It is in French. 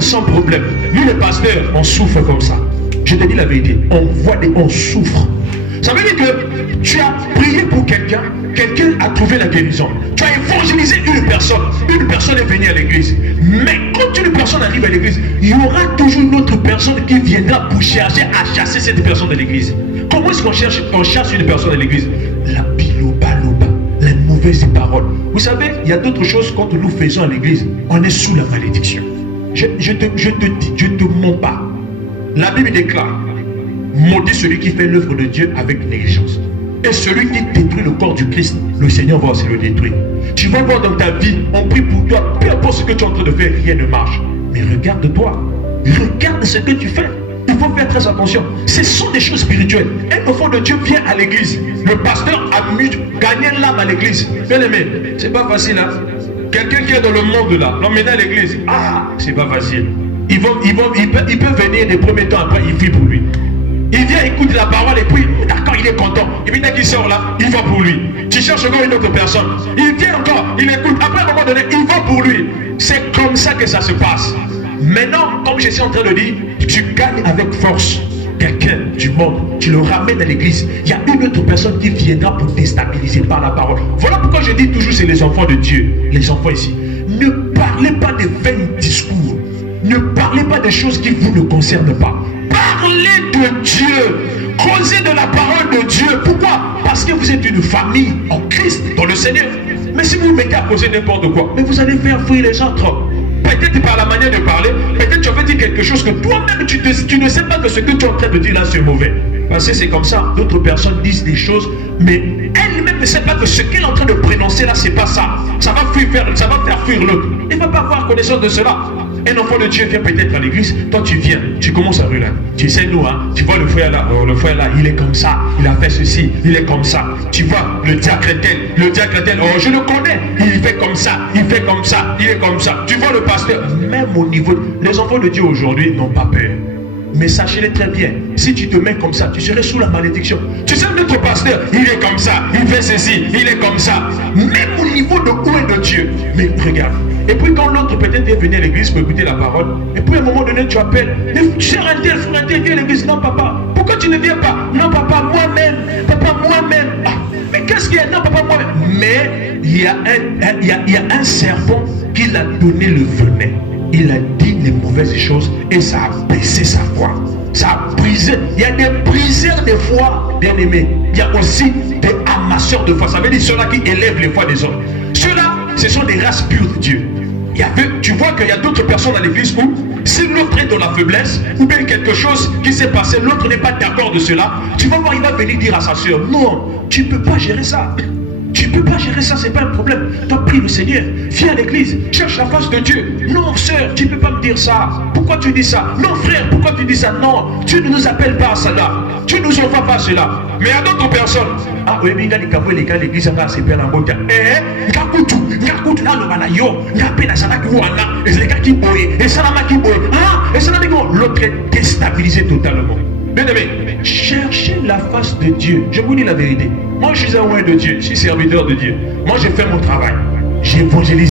vient sans problème. Nous, les pasteurs, on souffre comme ça. Je te dis la vérité, on souffre. Ça veut dire que tu as prié pour quelqu'un, quelqu'un a trouvé la guérison. Tu as évangélisé une personne est venue à l'église. Mais quand une personne arrive à l'église, il y aura toujours une autre personne qui viendra pour chercher à chasser cette personne de l'église. Comment est-ce qu'on chasse une personne de l'église? La biloba, les mauvaises paroles. Vous savez, il y a d'autres choses quand nous faisons à l'église. On est sous la malédiction. Je te mens pas. La Bible déclare: maudit celui qui fait l'œuvre de Dieu avec négligence. Et celui qui détruit le corps du Christ, le Seigneur va aussi le détruire. Tu vas voir dans ta vie, on prie pour toi, peu importe ce que tu es en train de faire, rien ne marche. Mais regarde-toi, regarde ce que tu fais. Il faut faire très attention. Ce sont des choses spirituelles. Un enfant de Dieu vient à l'église. Le pasteur a gagné l'âme à l'église. Bien aimé, c'est pas facile, hein? Quelqu'un qui est dans le monde là, l'emmène à l'église. Ah, c'est pas facile. Il peut venir les premiers temps, après il vit pour lui. Il vient écouter la parole et puis, d'accord, il est content. Et puis dès qu'il sort là, il va pour lui. Tu cherches encore une autre personne. Il vient encore, il écoute. Après, à un moment donné, il va pour lui. C'est comme ça que ça se passe. Maintenant, comme je suis en train de dire, tu gagnes avec force quelqu'un du monde. Tu le ramènes à l'église. Il y a une autre personne qui viendra pour déstabiliser par la parole. Voilà pourquoi je dis toujours, c'est les enfants de Dieu. Les enfants ici. Ne parlez pas de vains discours. Ne parlez pas de choses qui vous ne concernent pas. Parlez de Dieu. Causez de la parole de Dieu. Pourquoi? Parce que vous êtes une famille en Christ, dans le Seigneur. Mais si vous vous mettez à causer n'importe quoi, mais vous allez faire fuir les autres. Peut-être par la manière de parler, peut-être tu vas dire quelque chose que toi-même tu ne sais pas que ce que tu es en train de dire là c'est mauvais. Parce que c'est comme ça, d'autres personnes disent des choses, mais elle-même ne sait pas que ce qu'elle est en train de prononcer là, c'est pas ça. Ça va faire fuir l'autre. Elle ne va pas avoir connaissance de cela. Un enfant de Dieu vient peut-être à l'église, toi tu viens, tu commences à regarder. Tu sais nous, hein, tu vois le frère là, il est comme ça, il a fait ceci, il est comme ça. Tu vois le diacre tel, oh je le connais, il fait comme ça, il fait comme ça, il est comme ça. Tu vois le pasteur, même au niveau, les enfants de Dieu aujourd'hui n'ont pas peur. Mais sachez-le très bien, si tu te mets comme ça, tu serais sous la malédiction. Tu sais, notre pasteur, il est comme ça, il fait ceci, il est comme ça. Même au niveau de où est de Dieu. Mais regarde. Et puis quand l'autre peut-être est venu à l'église pour écouter la parole, et puis à un moment donné, tu appelles, cher un tel, viens à l'église. Non, papa, pourquoi tu ne viens pas? Non, papa, moi-même. Papa, moi-même. Ah, mais qu'est-ce qu'il y a? Non, papa, moi-même. Mais il y a un serpent qui l'a donné le venin. Il a dit les mauvaises choses et ça a baissé sa foi. Ça a brisé. Il y a des briseurs de foi, bien aimés. Il y a aussi des amasseurs de foi. Ça veut dire ceux-là qui élèvent les foi des autres. Ceux-là, ce sont des races pures de Dieu. Tu vois qu'il y a d'autres personnes à l'église où, si l'autre est dans la faiblesse, ou bien quelque chose qui s'est passé, l'autre n'est pas d'accord de cela, tu vas voir, il va venir dire à sa soeur, non, tu ne peux pas gérer ça. Tu ne peux pas gérer ça, c'est pas un problème. Toi, prie le Seigneur, viens à l'église, cherche la face de Dieu. Non, sœur, tu ne peux pas me dire ça. Pourquoi tu dis ça? Non, frère, pourquoi tu dis ça? Non, tu ne nous appelles pas à cela. Tu ne nous envoies pas à cela. Mais à d'autres personnes, ah oui, mais il y a des cafés, les gars, l'église, ça va se faire en mode. L'autre est déstabilisé totalement. Bien aimé, cherchez la face de Dieu. Je vous dis la vérité. Moi, je suis un roi de Dieu. Je suis serviteur de Dieu. Moi, j'ai fait mon travail. J'évangélise.